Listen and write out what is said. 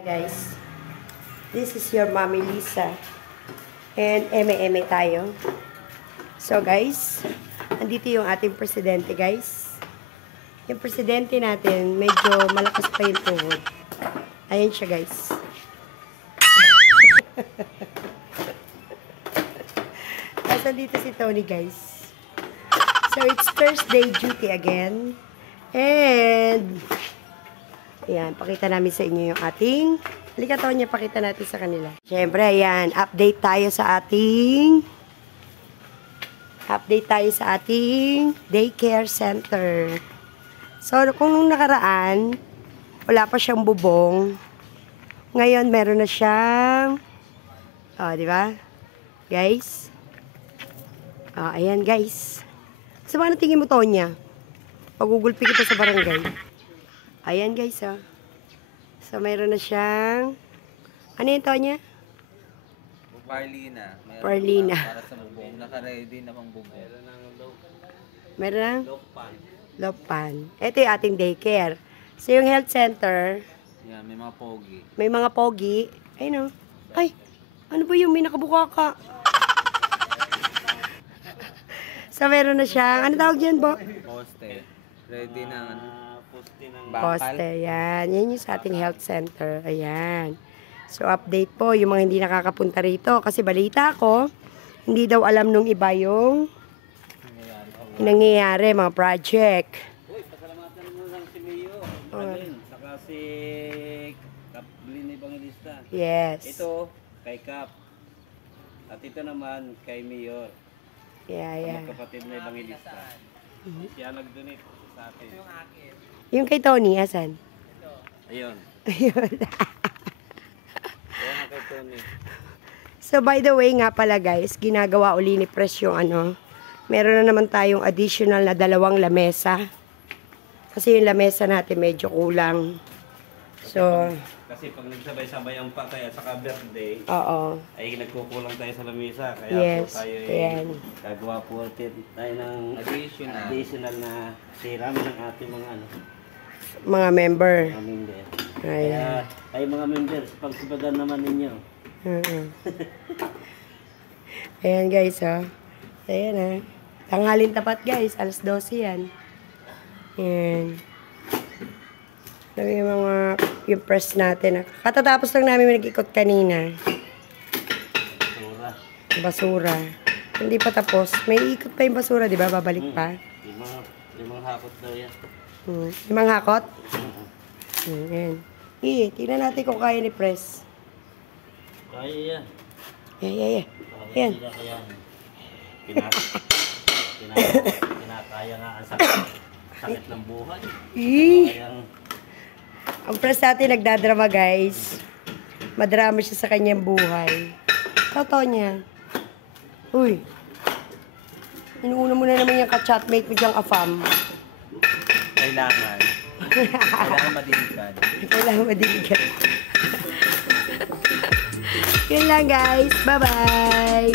Guys, this is your Mommy Lisa and eme-eme tayo. So guys, andito yung ating presidente guys. Yung presidente natin, medyo malakas pa yung tuhod. Ayan siya guys. Tapos andito si Tony guys. So it's Thursday duty again. And ayan, pakita namin sa inyo yung ating, halika Tonya, pakita natin sa kanila. Siyempre, ayan, update tayo sa ating daycare center. So, kung nung nakaraan, wala pa siyang bubong. Ngayon, meron na siyang, di ba? Guys. Ayan, guys. So, paano tingin mo, Tonya? Pagugulpi kita sa barangay. Ayan guys, oh. So, mayroon na siyang, ano yun, Tonya? Parlina. Parlina. Para sa bubong. Naka-ready na pang bubong. Meron na? Lokpan. Lokpan. Ito yung ating daycare. So, yung health center, Yan, may mga pogi. may mga pogi. Ayun, oh. Ay, ano ba yung may nakabuka ka? So, meron na siyang, ano tawag dyan, Bo? Poste. Ready na. Poste, yan. Yan yung sa ating health center. Ayan. So, update po yung mga hindi nakakapunta rito. Kasi balita ko, hindi daw alam nung iba yung nangyayari, mga project. Uy, pasalamatan mo lang si Mayo. Alin, saka si Kaplin Evangelista. Yes. Ito, kay Kap. At ito naman, kay Mayor. Yeah. Kapatid na Evangelista. Siya nag-donate sa atin. Yung kay Tony, asan? Ayun. Ayun. Ayan ang kay Tony. So, by the way nga pala guys, ginagawa uli ni Pres yung meron na naman tayong additional na 2 lamesa. Kasi yung lamesa natin medyo kulang. So, Kasi pag nagsabay-sabay ang patay at saka birthday, oo. ay nagkukulang tayo sa lamesa. Kaya Yes, po tayo ayan. gagawa po tayo ng additional na sirami ng ating mga Mga member. mga member. Ayan. Kaya ay mga members, pagsibagan naman ninyo. Ayan guys, oh. Ayan, tanghalin tapat guys, alas 12 yan. Ayan. Yung mga, yung press natin. Katatapos lang namin nag-ikot kanina. Basura. Basura. Hindi pa tapos. May ikot pa yung basura, di ba? Babalik pa. Limang hakot daw yan. Limang hakot? Ayan. Tingnan natin kung kaya ni press. Kaya yan. Yeah. Ayan. Hindi na kaya. Pinakaya nga ang sakit ng buhay. Kayang Ang press natin nagdadrama guys. Madrama siya sa kanyang buhay. Totoo niya. Uy. Inuuna mo na naman yung ka-chatmate mo diyang afam. Kailangan. Kailangan madiligan. Kailangan madiligan. Yun lang guys. Bye-bye.